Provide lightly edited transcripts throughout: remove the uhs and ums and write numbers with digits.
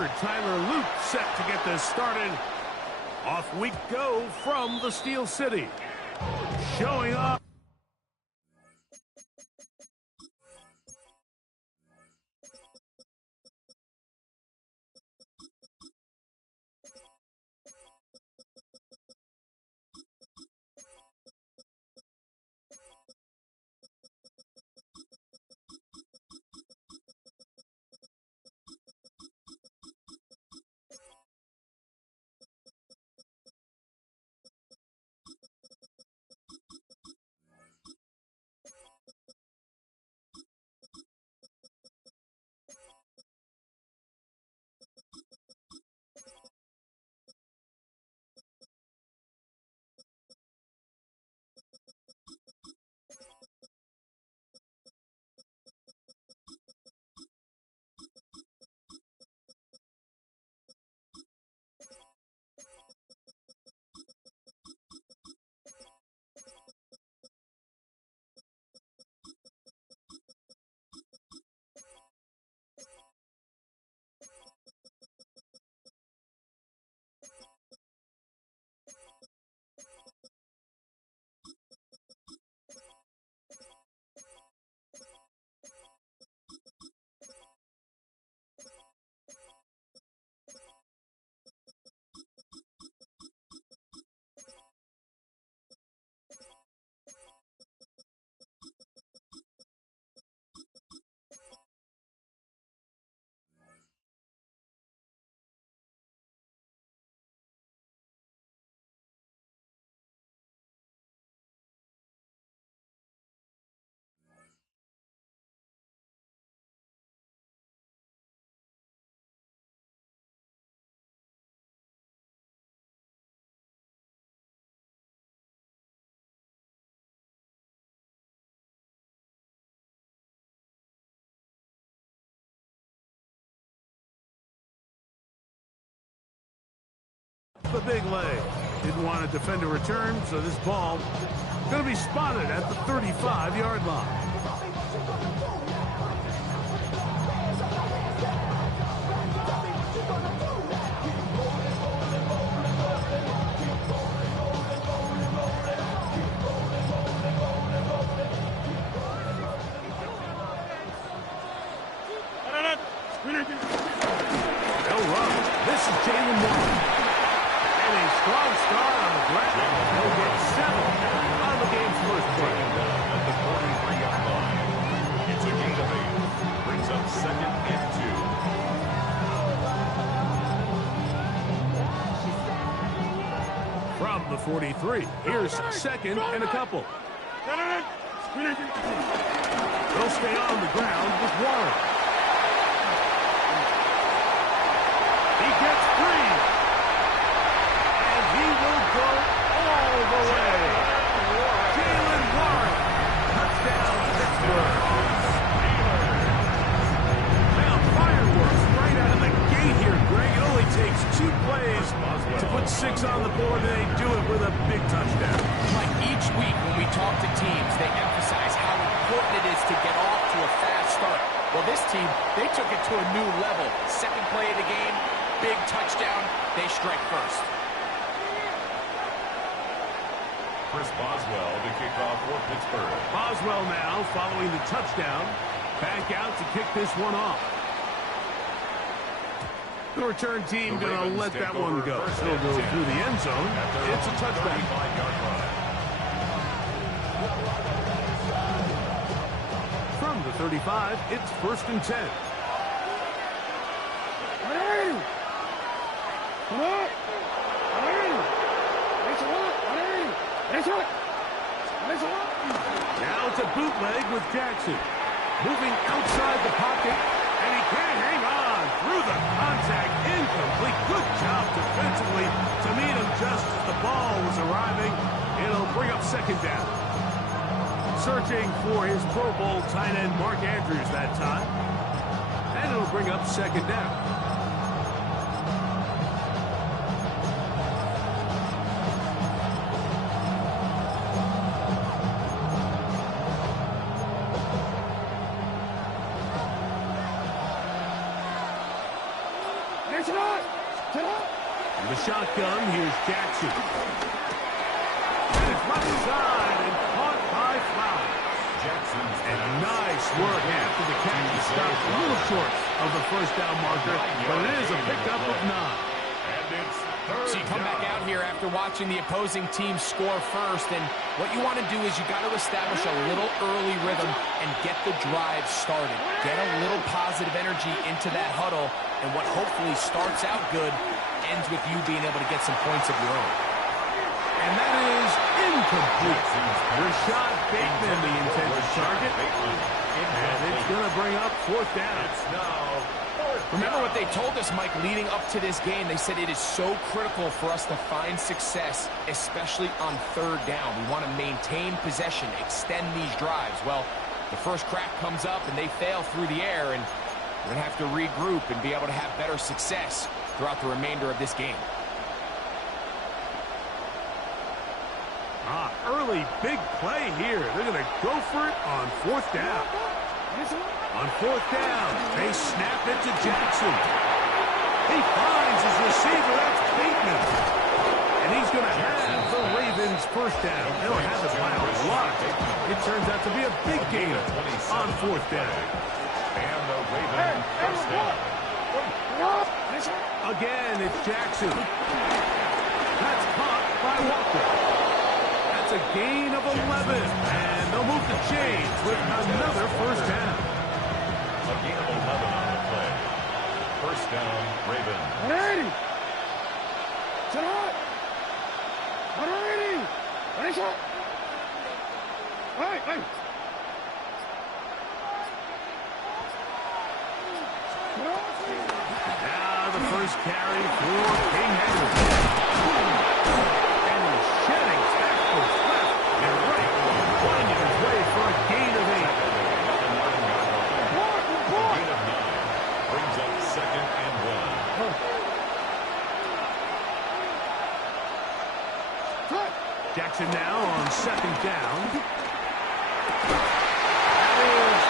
third. Tyler Luke set to get this started. Off we go from the Steel City. Showing up. The big leg. Didn't want to defend a return, so this ball going to be spotted at the 35-yard line. They'll run. This is Jalen Warren. Strong start on the ground. He'll get 7 on the game's first play. At the 43-yard line. It's a gain of 8. Brings up 2nd and 2. From the 43, here's 2nd and a couple. They'll stay on the ground with Warren. He gets 3. He will go all the way. Jalen Warren. Touchdown, Pittsburgh. Now, fireworks right out of the gate here, Greg. It only takes 2 plays to put 6 on the board, and they do it with a big touchdown. Like each week when we talk to teams, they emphasize how important it is to get off to a fast start. Well, this team, they took it to a new level. 2nd play of the game, big touchdown. They strike first. Chris Boswell to kick off for Pittsburgh. Boswell now following the touchdown. Back out to kick this one off. The return team going to let that one go. It'll go through the end zone. It's a touchback. From the 35, it's 1st and 10. Now it's a bootleg with Jackson. Moving outside the pocket, and he can't hang on. Through the contact, incomplete. Good job defensively to meet him just as the ball was arriving. It'll bring up 2nd down. Searching for his Pro Bowl tight end Mark Andrews that time. And it'll bring up 2nd down. In the shotgun, here's Jackson. And it's left side and caught by Flowers. And nice work after the catch. He stopped a little short of the first down marker, but it is a pickup of 9. So you come back out here after watching the opposing team score first, and what you want to do is you got to establish a little early rhythm and get the drive started. Get a little positive energy into that huddle, and what hopefully starts out good ends with you being able to get some points of your own. And that is incomplete. Rashad Bateman, the intended target. And it's going to bring up 4th down. Remember what they told us, Mike, leading up to this game. They said it is so critical for us to find success, especially on 3rd down. We want to maintain possession, extend these drives. Well, the first crack comes up and they fail through the air, and we're going to have to regroup and be able to have better success throughout the remainder of this game. Early big play here. They're going to go for it on 4th down. On 4th down, they snap it to Jackson. He finds his receiver. That's Bateman. And he's going to have the Ravens' 1st down. They'll have it by a lot. It turns out to be a big gain on 4th down. And the Ravens' 1st down. Again, it's Jackson. That's caught by Walker. That's a gain of 11. And they'll move the chains with another 1st down. A gain of 11 on the play. 1st down, Ravens. Now the first carry for King Henry. And he's shedding tackles left and right, winding his way for a gain of 8. Gain of 9 brings up 2nd and 1. Jackson now on 2nd down. That is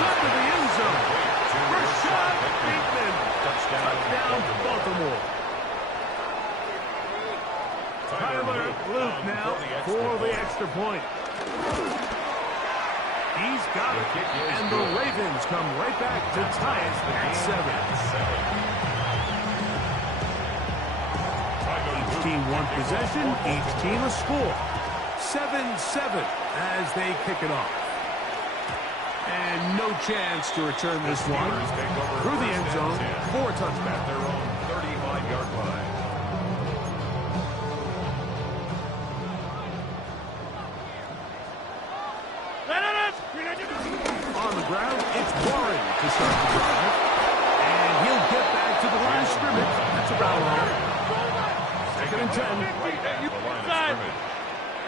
caught to the end zone. Rashad Bateman. Touchdown, Baltimore. Tyler Luke now for the extra point. He's got it. And the Ravens come right back to tie it at 7. Each team one possession, each team a score. 7-7 as they kick it off. And no chance to return this one through the end zone for a touchback. Their own 35-yard line. On the ground, it's Warren to start the drive. And he'll get back to the line of scrimmage. That's about all. 2nd and 10. The line of scrimmage.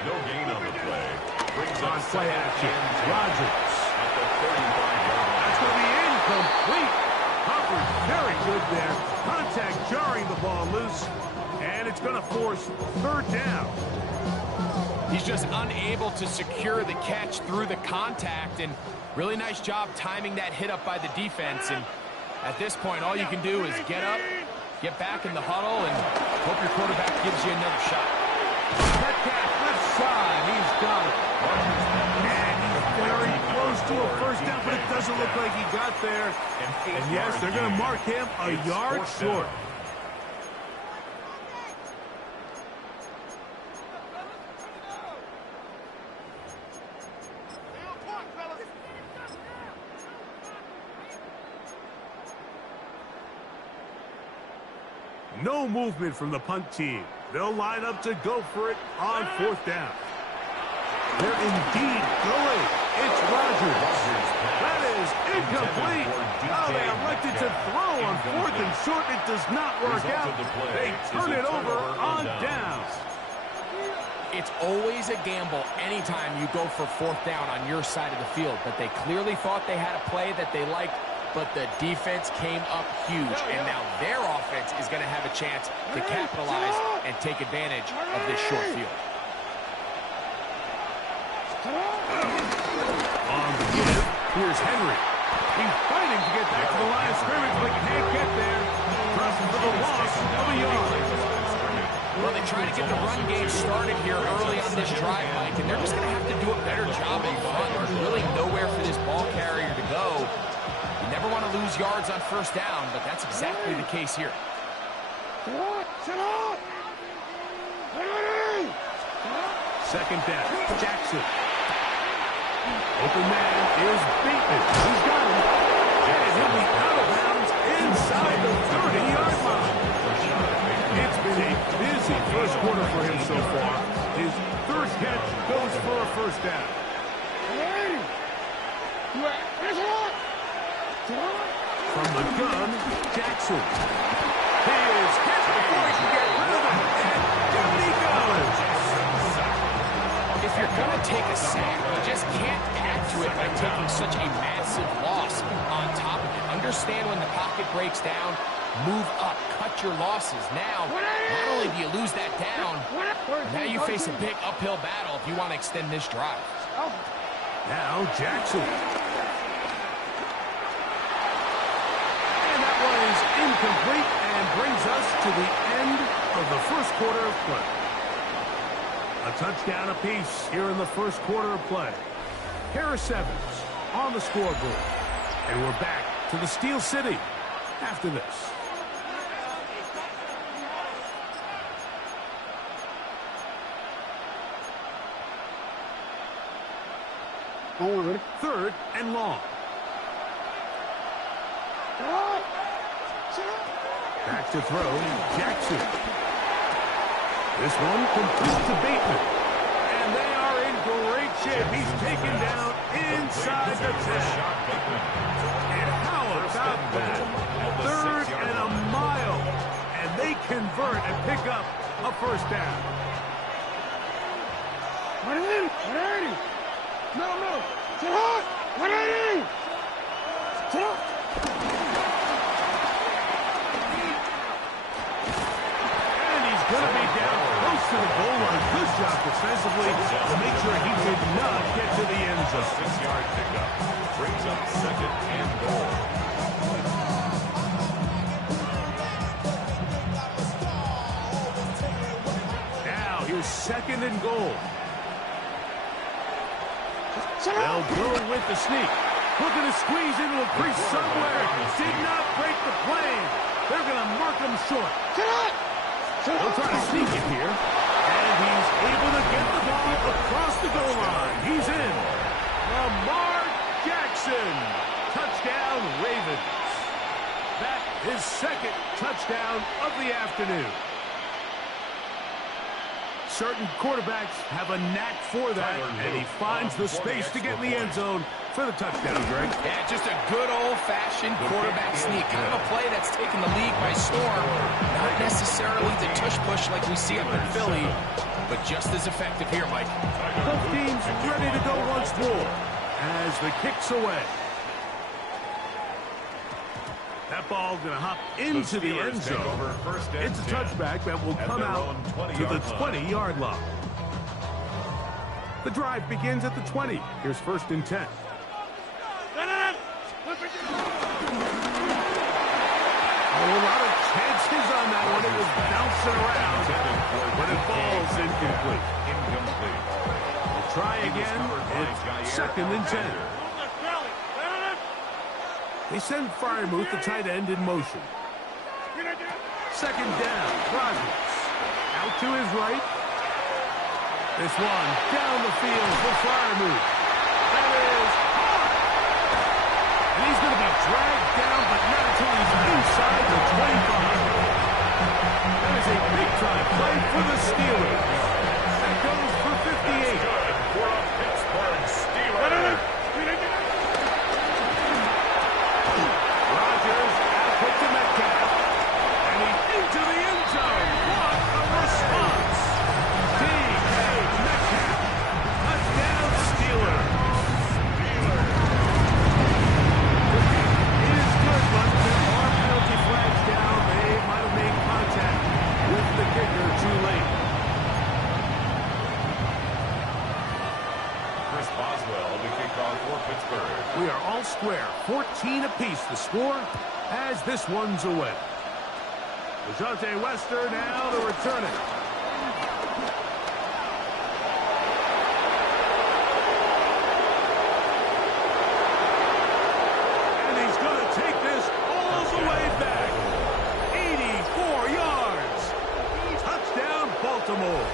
No gain on the play. Brings On up play action, Rodgers. at the 35-yard line. That's going to be incomplete. Covered very good there. Contact jarring the ball loose. And it's going to force 3rd down. He's just unable to secure the catch through the contact, and really nice job timing that hit up by the defense. And at this point, all you can do is get up, get back in the huddle, and hope your quarterback gives you another shot. Metcalf left side. He's got it. And he's very close to a 1st down, but it doesn't look like he got there. And yes, they're going to mark him a yard short. No movement from the punt team. They'll line up to go for it on 4th down. They're indeed going. It's Rodgers. That is incomplete. Oh, they elected to throw on 4th and short. It does not work out. They turn it over on downs. It's always a gamble anytime you go for 4th down on your side of the field, but they clearly thought they had a play that they liked, but the defense came up huge, and now their offense is going to have a chance to capitalize and take advantage of this short field. On the give, here's Henry. He's fighting to get back to the line of scrimmage, but can't get there. From for the loss of a yard. Well, they try to get the run game started here early on this drive, Mike, and they're just going to have to do a better job in front. There's really nowhere for this ball carrier to go. You never want to lose yards on first down, but that's exactly the case here. Second down, Jackson. Open man is Bateman. He's got him. And he'll be out of bounds inside the 30-yard line. It's been a busy first quarter for him so far. His third catch goes for a first down. From the gun, Jackson. He is hit before he can get rid of it. And down he goes. If you're going to take a sack, you just can't add to it by taking such a massive loss on top of it. Understand when the pocket breaks down, move up, cut your losses. Now, not only do you lose that down, now you face a big uphill battle if you want to extend this drive. Now Jackson. And that one is incomplete and brings us to the end of the first quarter of play. A touchdown apiece here in the first quarter of play. Harris Evans on the scoreboard. And we're back to the Steel City after this. Third and long. Back to throw, Jackson. This one complete to Bateman. And they are in great shape. He's taken down inside the 10. And how about that? Third and a mile. And they convert and pick up a first down. No. Sit hot. 180. Sit hot. And he's going to be down close to the goal line. Good job defensively to make sure he did not get to the end zone. 6-yard pickup brings up second and goal. Now here's second and goal. They'll go with the sneak. Looking to squeeze into a crease somewhere. Did not break the plane. They're going to mark him short. They'll try to sneak it here. And he's able to get the ball across the goal line. He's in. Lamar Jackson. Touchdown, Ravens. That is second touchdown of the afternoon. Certain quarterbacks have a knack for that, and he finds the space to get in the end zone for the touchdown, Greg. Yeah, just a good old-fashioned quarterback sneak. Kind of a play that's taken the league by storm. Not necessarily the tush-push like we see up in Philly, but just as effective here, Mike. Both teams ready to go once more as the kick's away. That ball's going to hop into the end zone. It's a touchback that will come out to the 20-yard line. The drive begins at the 20. Here's first and 10. A lot of chances on that one. It was bouncing around, but it falls incomplete. We'll try again. It's second and 10. They send Freiermuth, the tight end, in motion. Second down, Rogers. Out to his right. This one down the field for Freiermuth. That is hard. And he's going to be dragged down, but not until he's inside the 25. That is a big-time play for the Steelers. That goes for 58. For a Pittsburgh Steelers. Into the end zone. What a response. D.K. Metcalf. Touchdown Steelers. The kick is good, but there are penalty flags down. They might have made contact with the kicker too late. Chris Boswell, the kickoff for Pittsburgh. We are all square. 14 apiece the score as this one's away. Wester now to return it. And he's going to take this all the way back. 84 yards. Touchdown, Baltimore.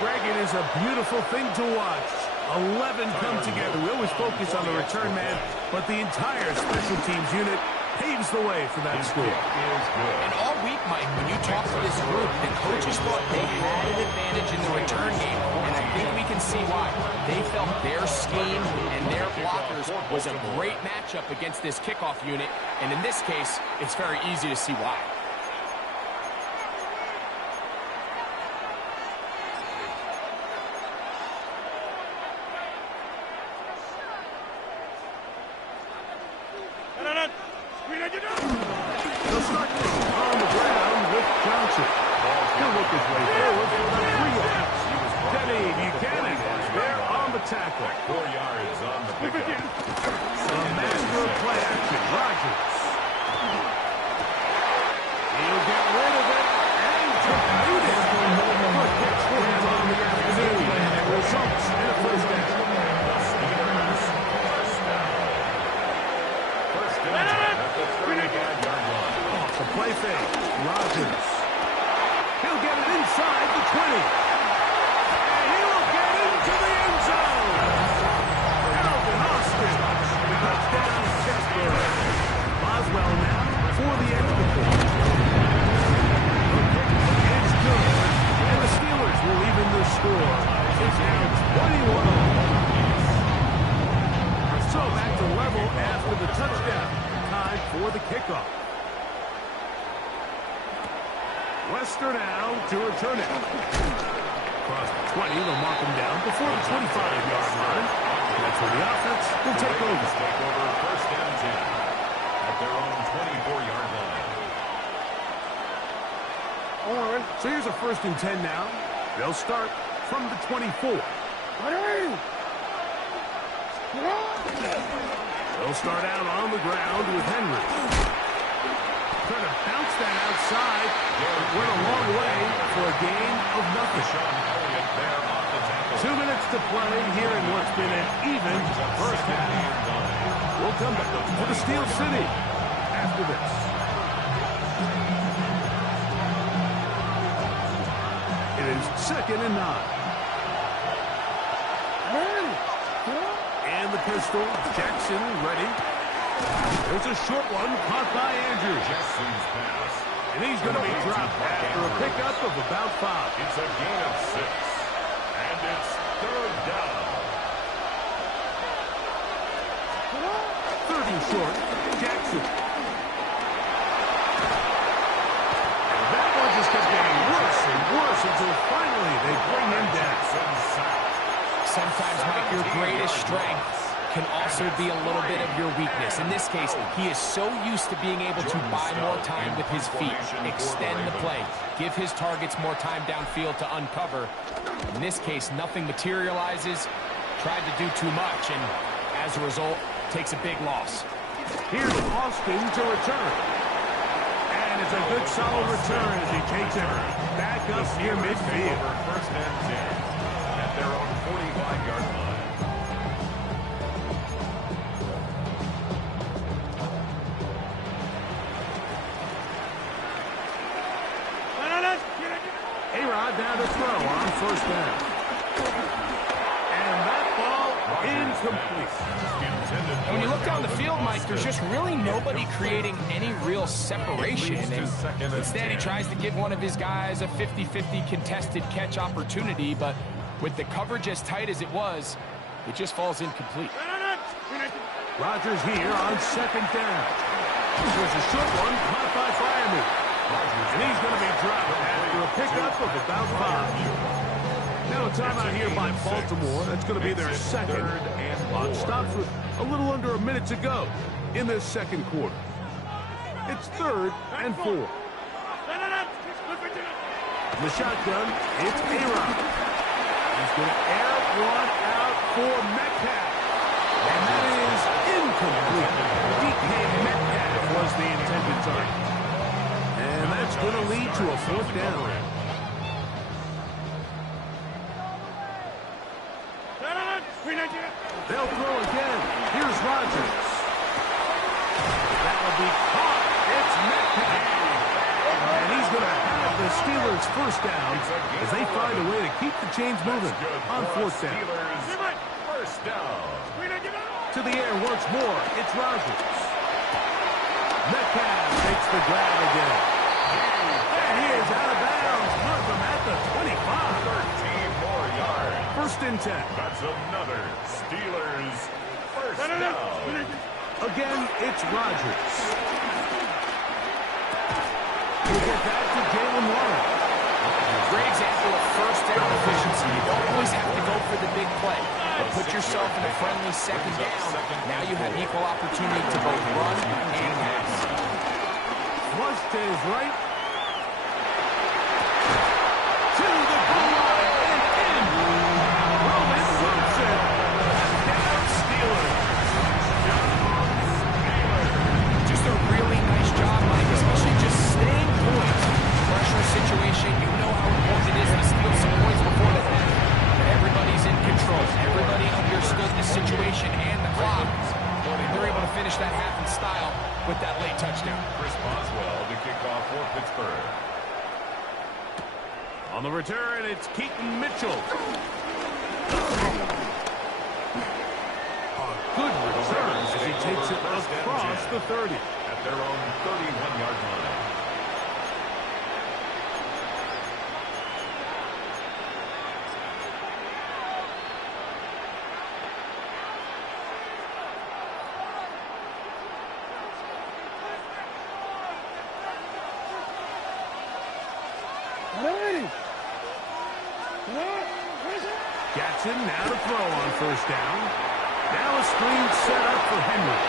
Greg, it is a beautiful thing to watch. 11 come together. We always focus on the return man, but the entire special teams unit paves the way for that score. And all week, Mike, when you talk to this group, the coaches thought they had an advantage in the return game, and I think we can see why. They felt their scheme and their blockers was a great matchup against this kickoff unit, and in this case, it's very easy to see why. They'll start this on the ground with Johnson. He'll work his way forward for about 3 yards. Denny Buchanan is there on the tackle. 4 yards on the pickup. The master of play action, Rodgers. He'll get rid of it and complete it. Good catch for him on the afternoon. And it results in a first down. Off the play fake, Rodgers. He'll get it inside the 20. And he'll get into the end zone. Alvin Austin. Touchdown, Pittsburgh. Boswell now for the extra point. It's good. And the Steelers will even the score. It's now 21. So back to level after the touchdown. Time for the kickoff. Wester now to return it. Across the 20, they'll mark him down before the 25-yard line. That's where the offense will take over. First and 10 at their own 24-yard line. So here's a first and 10 now. They'll start from the 24. They'll start out on the ground with Henry. Trying to bounce that outside. Went a long way for a gain of nothing. 2 minutes to play here in what's been an even first half. We'll come back to the Steel City after this. It is 2nd and 9. And the pistol, Jackson ready. There's a short one caught by Andrews. Jackson's pass. And he's going to be dropped after a pickup of about 5. It's a gain of 6. And it's 3rd down. 3rd and short, Jackson. And that one just kept getting worse and worse until finally they bring him down. Sometimes, Mike, your greatest strength can also be a little bit of your weakness. In this case, he is so used to being able to buy more time with his feet, extend the play, give his targets more time downfield to uncover. In this case, nothing materializes, tried to do too much, and as a result, takes a big loss. Here's Austin to return. And it's a good solid return as he takes it back up near midfield. First and 10 at their own 45-yard line. A-Rod down to throw on first down. And that ball incomplete. When you look down the field, Mike, there's just really nobody creating any real separation. And instead, he tries to give one of his guys a 50-50 contested catch opportunity, but with the coverage as tight as it was, it just falls incomplete. Rodgers here on 2nd down. There's a short one caught by Fireman. And he's going to be dropped after a pickup of about 5. Now a timeout here by Baltimore. That's going to be their 2nd. Clock stops with a little under a minute to go in this 2nd quarter. It's 3rd and 4. The shotgun, it's A-Rod. He's going to air one out for Metcalf. And that is incomplete. DK Metcalf was the intended target. And that's going to lead to a fourth down. They'll throw again. Here's Rodgers. That'll be caught. It's Metcalf. And he's going to have the Steelers' first down as they find a way to keep the chains moving on fourth down. First down. To the air once more. It's Rodgers. Metcalf makes the grab again. And he is out of bounds. Markham at the 25. 13 more yards. First and 10. That's another Steelers first down. Again, it's Rodgers. We'll get back to Jalen Warren. Great example of first down efficiency. You don't always have to go for the big play, but put yourself in a friendly second down. Now you have equal opportunity to both run and pass. Flush to his right. To the goal line and in. Roman Wilson. Down Steelers. Just a really nice job, Mike, especially just staying poised. Pressure situation, you know how important it is to steal some points before the half. But everybody's in control. Everybody understood the situation and the clock. They're able to finish that half in style with that late touchdown. Chris Boswell to kick off for Pittsburgh. On the return, it's Keaton Mitchell. A good return as he takes it across the 30. At their own 31-yard line. Jackson now to throw on first down. Now a screen set up for Henry.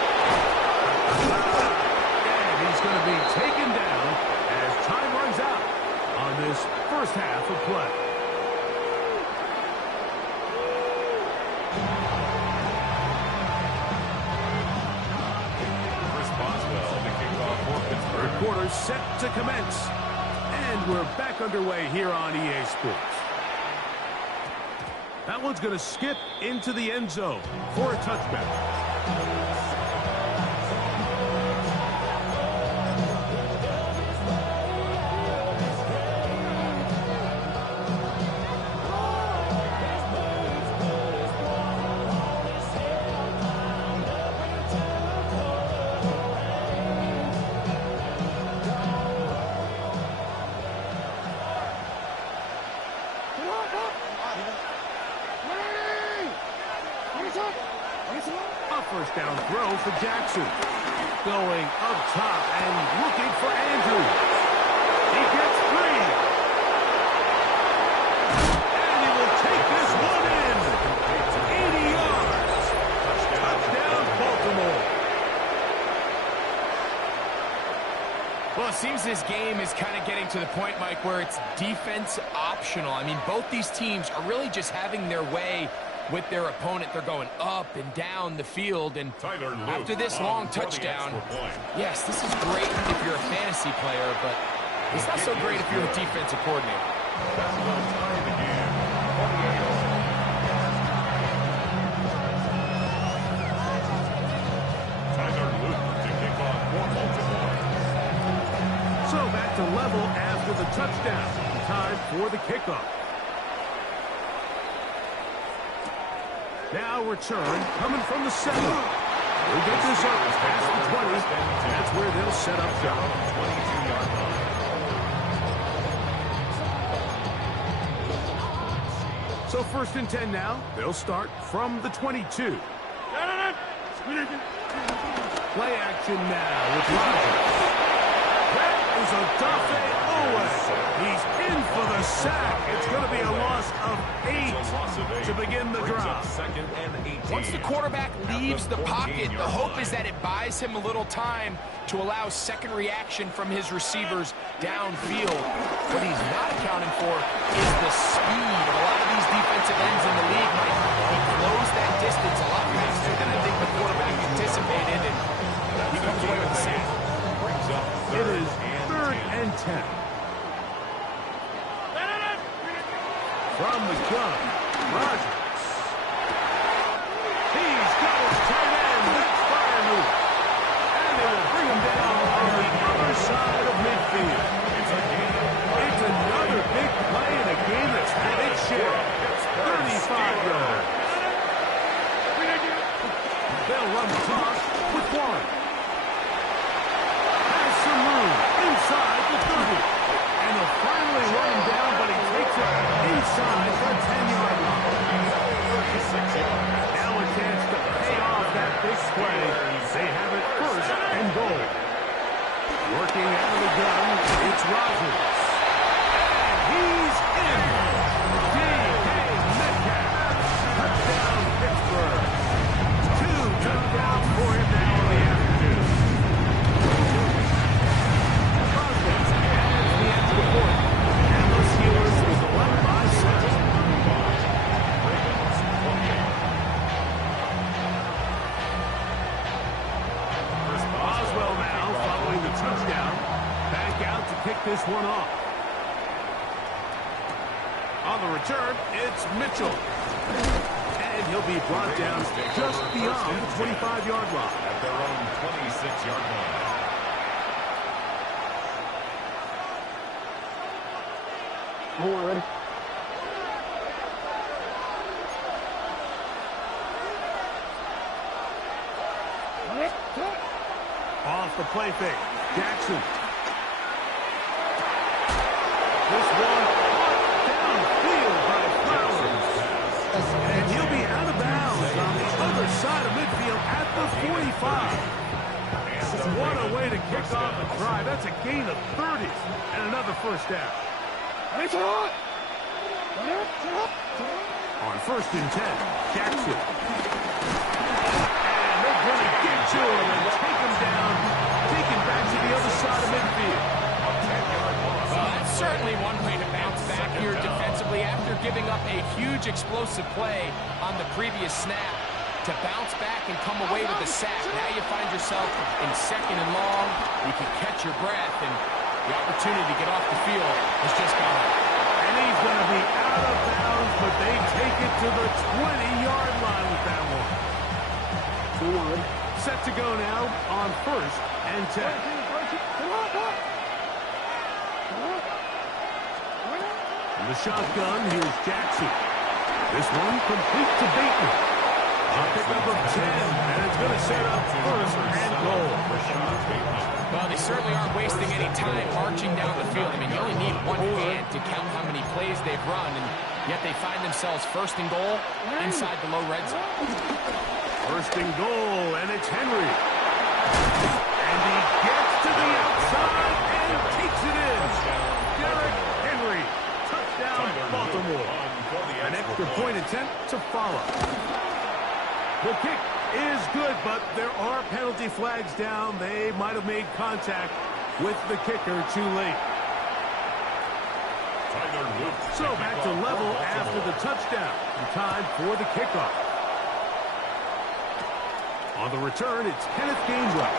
And he's going to be taken down as time runs out on this first half of play. Chris Boswell to kick off for Pittsburgh. Third quarter set to commence. And we're back underway here on EA Sports. That one's going to skip into the end zone for a touchback. First down throw for Jackson. Going up top and looking for Andrews. He gets free. And he will take this one in. 80 yards. Touchdown, Baltimore. Well, it seems this game is kind of getting to the point, Mike, where it's defense optional. I mean, both these teams are really just having their way with their opponent. They're going up and down the field, and after this long touchdown, yes, this is great if you're a fantasy player, but it's not so great if you're a defensive coordinator. That's about time again. Tyler Luke to kick off for Baltimore. So back to level after the touchdown. Time for the kickoff. Now return coming from the 7. We'll get this up past the 20. That's where they'll set up shop. 22-yard line. So first and 10 now. They'll start from the 22. Play action now with Rodgers. That is a Dafe Owe. He's in for the sack. It's going to be a loss of 8 to begin the drive. Once the quarterback leaves the pocket, the hope is that it buys him a little time to allow second reaction from his receivers downfield. What he's not accounting for is the speed of a lot of these defensive ends in the league. He closed that distance a lot faster than I think the quarterback anticipated. the gun, Rodgers. He's got his tight end. That's fire move. And they will bring him down on the other side of midfield. It's another big play in a game that's had its share. 35 yards. They'll run the toss with one. Has some room inside the 30. And they'll finally run him down, but he takes it inside the 10-yard line. Now a chance to pay off that big play. They have it first and goal. Working out of the gun, it's Rodgers. And he's in. D.K. Metcalf. Touchdown, Pittsburgh. 2 touchdowns for him now in the afternoon. Boswell adds the extra point. And the Steelers is won by 7. Boswell now following the touchdown. Back out to kick this one off. On the return, it's Mitchell. And he'll be brought down just beyond the 25-yard line. At their own 26-yard line. Hold on, ready? Off the play fake. Jackson. This one downfield by Flowers. And he'll be out of bounds on the other side of midfield at the 45. What a way to kick off a drive. That's a gain of 30 and another first down. On 1st and 10, Jackson. And they're going to get to him and take him down, take him back to the other side of midfield. Well, that's certainly one way to bounce back here defensively after giving up a huge explosive play on the previous snap. To bounce back and come away with a sack. Now you find yourself in 2nd and long. You can catch your breath, and the opportunity to get off the field has just gone. And he's going to be out of bounds, but they take it to the 20-yard line with that one. Set to go now on 1st and 10. In the shotgun, here's Jackson. This one complete to Bateman. A pickup of 10, and it's going to set up 1st and goal. Well, they certainly aren't wasting any time marching down the field. I mean, you only need one hand to count how many plays they've run, and yet they find themselves 1st and goal inside the low red zone. 1st and goal, and it's Henry. And he gets to the outside and takes it in. Derrick Henry. Touchdown, Baltimore. An extra point attempt to follow. The kick is good, but there are penalty flags down. They might have made contact with the kicker too late. So back to level after the touchdown. And time for the kickoff. On the return, it's Kenneth Gainwell.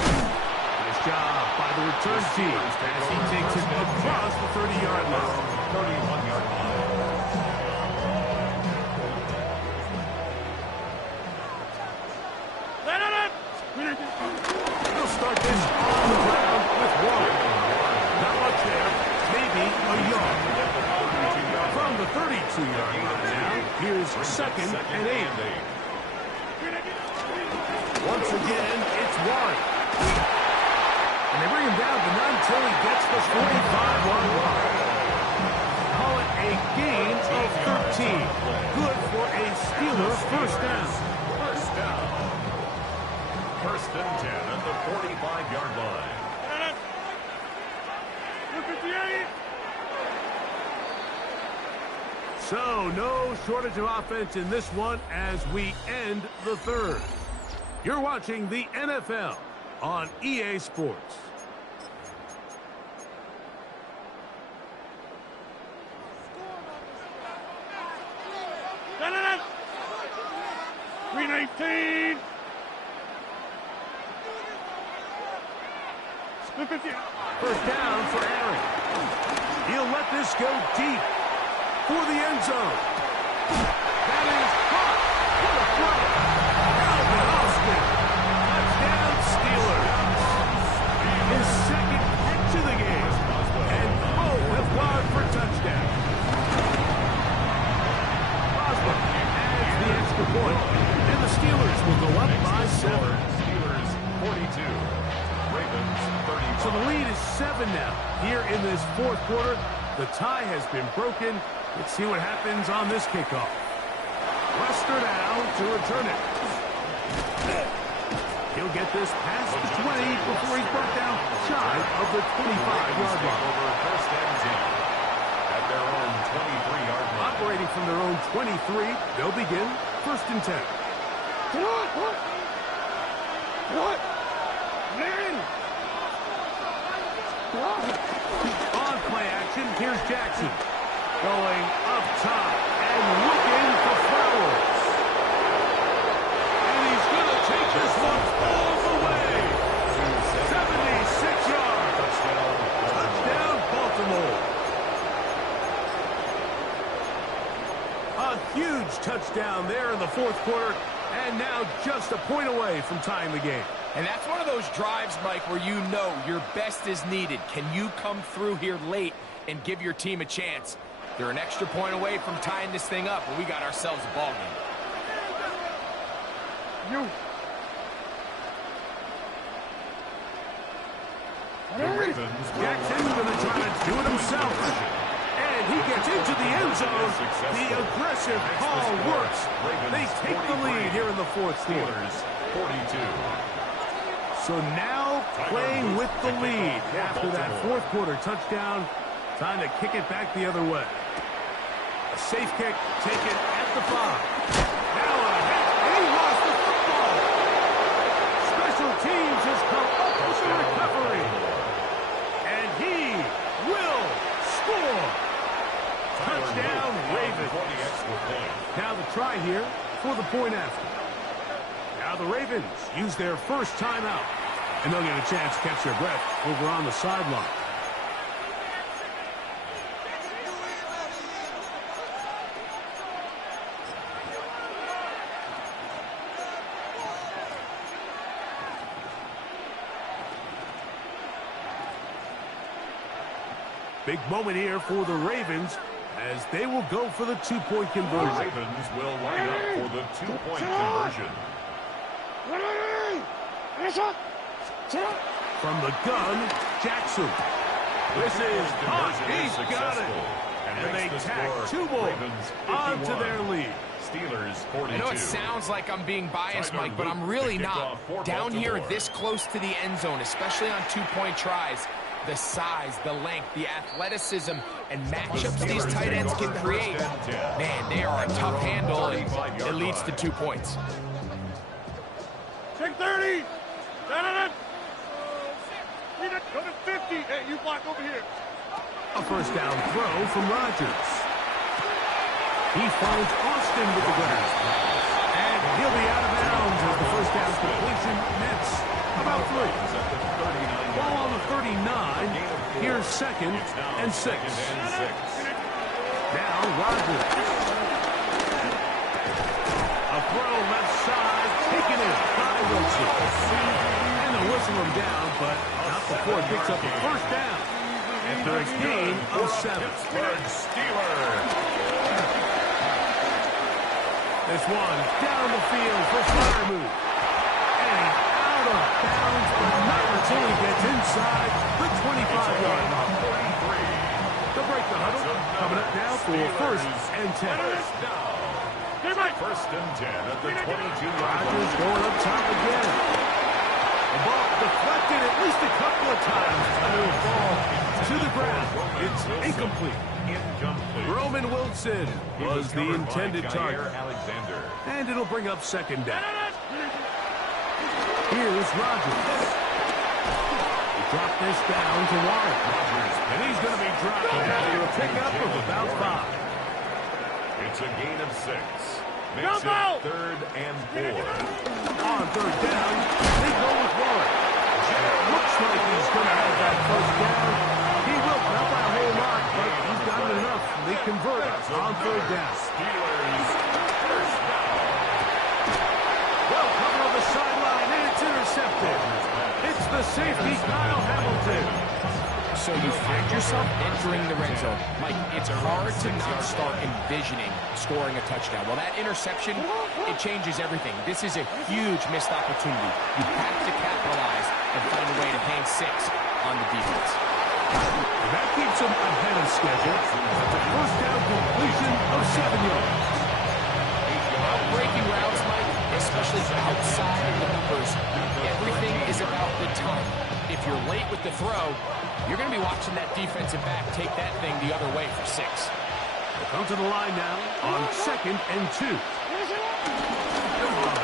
Nice job by the return team as he takes it across the 30-yard line. 31-yard line. He'll start this on the ground with 1. Not much there. Maybe a yard. From the 32-yard line now, here's 2nd and 8. Once again, it's 1. And they bring him down, but not until he gets the 45-yard line. Call it a gain of 13. Good for a Steeler first down. 1st and 10 at the 45-yard line. So, no shortage of offense in this one as we end the 3rd. You're watching the NFL on EA Sports. $3.19. First down for Aaron. He'll let this go deep. for the end zone. That is caught. What a throw. Calvin Austin. Touchdown Steelers. His second catch of the game. And both have gone for touchdown. Boswell adds the extra point. And the Steelers will go up by 7. Steelers 42. Ravens 35. So the lead is 7 now. Here in this fourth quarter, the tie has been broken. Let's see what happens on this kickoff. Lester now to return it. He'll get this past the 20 before he's brought down shy of the 25-yard line. Over first and 10 at their own 23-yard line. Operating from their own 23, they'll begin first and 10. What? Man! On play action, here's Jackson. Going up top and looking for Flowers. And he's going to take this one all the way. 76 yards. Touchdown, Baltimore. A huge touchdown there in the fourth quarter. And now just a point away from tying the game. And that's one of those drives, Mike, where you know your best is needed. Can you come through here late and give your team a chance? They're an extra point away from tying this thing up, and we got ourselves a ball game. The Ravens Jackson's going to try to do it himself. And he gets into the end zone. The aggressive call works. They take the lead here in the fourth quarter. 42. So now playing with the lead after that fourth quarter touchdown. Time to kick it back the other way. A safe kick taken at the 5. Now a hit, and he lost the football. Special teams has come up with the recovery. And he will score. Touchdown, Ravens. Now the try here for the point after. Now the Ravens use their first timeout. And they'll get a chance to catch their breath over on the sideline. Big moment here for the Ravens as they will go for the two-point The conversion. Ravens will line up for the two-point conversion. From the gun, Jackson. This is hot. He's got it. And they tack 2 more onto their lead. Steelers I 42. know it sounds like I'm being biased, Mike, but I'm really not. Down here this close to the end zone, especially on two-point tries, the size, the length, the athleticism, and matchups these tight ends can create. Man, they are a tough handle, and it leads to 2 points. Take 30. Go to 50. Hey, you block over here. A first down throw from Rodgers. He finds Austin with the grab. And he'll be out of bounds as the first down completion nets about 3. Ball on the 39. Here's second and 6. Now Rodgers. A throw left side, taken in by Wilson. And they'll whistle him down, but not before it picks up a first down. After a gain of 7. Pittsburgh Steelers. This one down the field for Fryermuth. And out of bounds, but not until he gets inside the 25-yard line. They'll break the huddle. Coming up now for first and 10. First and 10 at the 22-yard Rodgers line. going up top again. The ball deflected at least a couple of times. And it will fall to the ground. It's incomplete. Roman Wilson was the intended target. Alexander. And it'll bring up second down. Here's Rodgers. He dropped this down to Warren. And he's going to be dropped after a pickup of about 5. It's a gain of 6. Makes it third and 4. On third down, they go with Warren. Looks like he's going to have that first down. He will, not by a whole lot, but he's they've gotten enough. They convert on third down. Steelers first down. Well, cover on the sideline, and it's intercepted. It's the safety, Kyle Hamilton. So you find yourself entering the red zone. Mike, it's hard to not start envisioning scoring a touchdown. Well, that interception, it changes everything. This is a huge missed opportunity. You have to capitalize and find a way to hang 6 on the defense. That keeps them ahead of schedule. It's a first down completion of 7 yards. Breaking routes, Mike, especially outside of the numbers, everything is about the time. If you're late with the throw, you're going to be watching that defensive back take that thing the other way for 6. They come to the line now on 2nd and 2.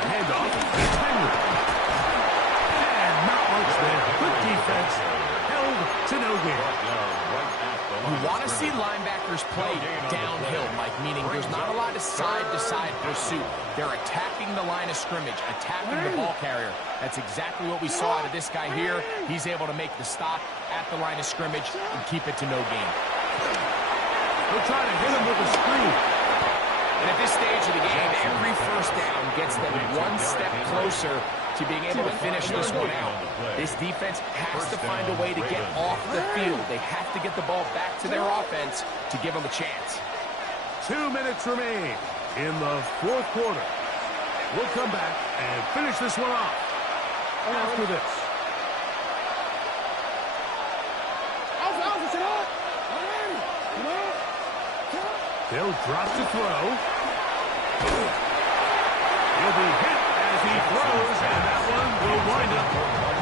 Handoff. It's Henry. And not much there. Good defense. Held to no gain. You want to see linebackers play downhill, Mike, meaning there's not a lot of side-to-side pursuit. They're attacking the line of scrimmage, attacking the ball carrier. That's exactly what we saw out of this guy here. He's able to make the stop at the line of scrimmage and keep it to no gain. They'll try to hit him with a screen. And at this stage of the game, every first down gets them one step closer to being able to finish this one out. This defense has to find a way to get off the field. They have to get the ball back to their offense to give them a chance. 2 minutes remain in the 4th quarter. We'll come back and finish this one off after this. They'll drop to throw. He'll be hit as he throws, and that one will wind up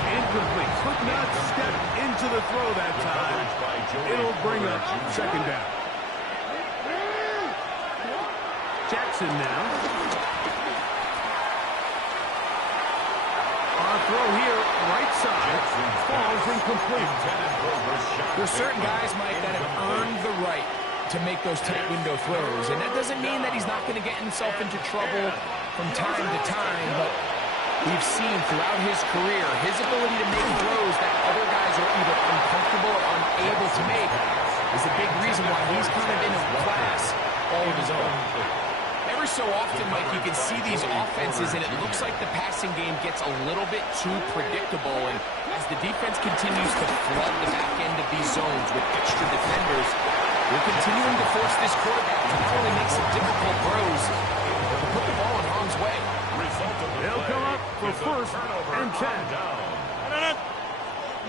incomplete. Could not step into the throw that time. It'll bring up 2nd down. Jackson now. On throw here, right side, falls incomplete. There's certain guys, Mike, that have earned the right to make those tight window throws, and that doesn't mean that he's not going to get himself into trouble from time to time, but we've seen throughout his career his ability to make throws that other guys are either uncomfortable or unable to make is a big reason why he's kind of in a class all of his own. Every so often, Mike, you can see these offenses, and it looks like the passing game gets a little bit too predictable, and as the defense continues to flood the back end of these zones with extra defenders, we're continuing to force this quarterback to not only make some difficult throws, but to put the ball in harm's way. They'll come up for 1st and 10.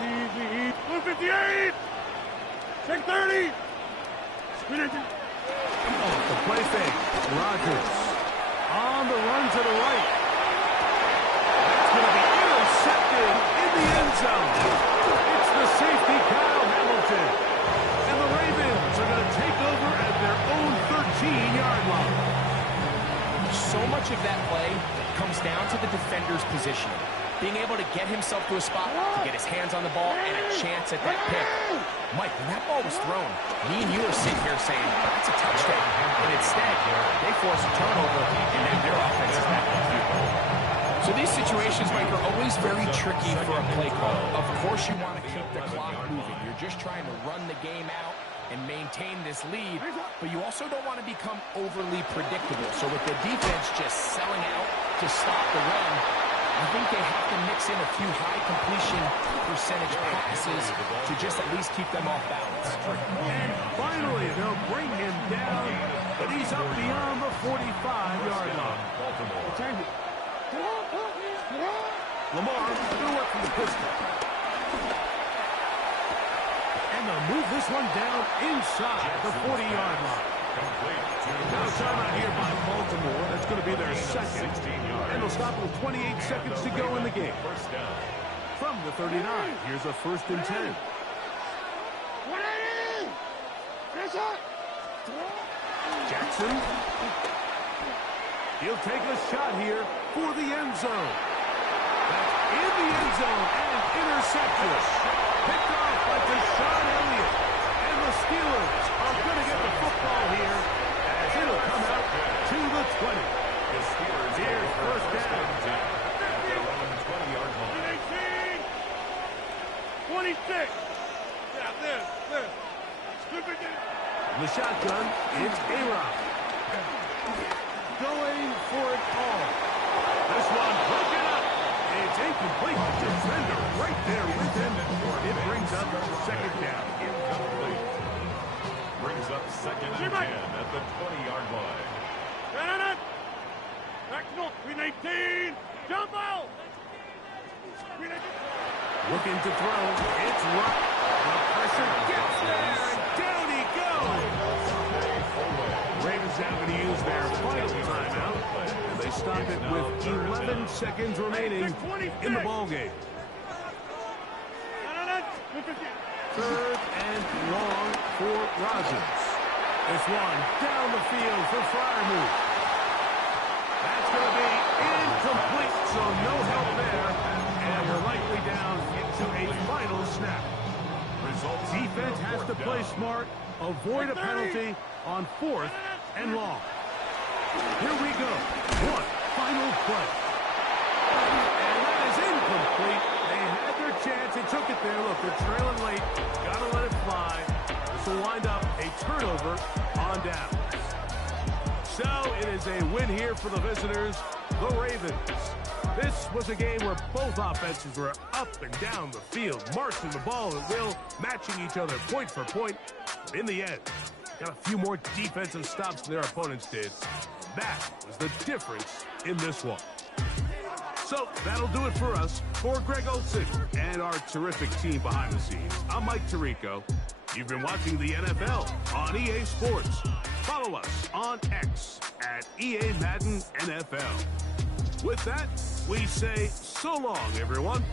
Easy. 158. Check 30. Off the play fake. Rodgers on the run to the right. That's going to be intercepted in the end zone. It's the safety, Kyle Hamilton. And the Ravens are going to take over at their own 13-yard line. So much of that play comes down to the defender's positioning. Being able to get himself to a spot, to get his hands on the ball, and a chance at that pick. Mike, when that ball was thrown, me and you are sitting here saying, that's a touchdown. And instead, they force a turnover, and now their offense is back on the field. So these situations, Mike, are always very tricky for a play caller. Of course you want to keep the clock moving. You're just trying to run the game out and maintain this lead, but you also don't want to become overly predictable. So with the defense just selling out to stop the run, I think they have to mix in a few high completion percentage passes to just at least keep them off balance. And finally, they'll bring him down, but he's up beyond the 45-yard line. Lamar, good work from the pistol. And they'll move this one down inside the 40-yard line. Now timeout here by Baltimore. That's going to be their 2nd. And they'll stop with 28 seconds to go in the game. From the 39, here's a 1st and 10. Jackson. He'll take a shot here for the end zone. That's in the end zone and intercepted. Picked off by Deshaun Elliott. And the Steelers are going to get the football here as it'll come out to the 20. Here's 1st down. 26. Yeah, this. Stupid. The shotgun, it's A-Rob. Going for it all. This one broken up. It's incomplete. Defender right there with him. It brings up second down. Incomplete. Brings up second and 10 at the 20-yard line. Back to 319. Jump out. Looking to throw. It's right. The pressure gets there, and down he goes. Ravens having to use their final timeout, and they stop it with 11 seconds remaining in the ballgame. Third and long for Rogers. This one down the field for Freiermuth. That's going to be incomplete, so no help there. And we're likely down into a final snap. Defense has to play smart, avoid a penalty on 4th and long. Here we go. One final play. And that is incomplete. They had their chance. They took it there. Look, they're trailing late. Got to let it fly. This will wind up a turnover on down. So it is a win here for the visitors, the Ravens. This was a game where both offenses were up and down the field, marching the ball at will, matching each other point for point. In the end, got a few more defensive stops than their opponents did. That was the difference in this one. So that'll do it for us. For Greg Olson and our terrific team behind the scenes, I'm Mike Tirico. You've been watching the NFL on EA Sports. Follow us on X at EA Madden NFL. With that, we say so long, everyone.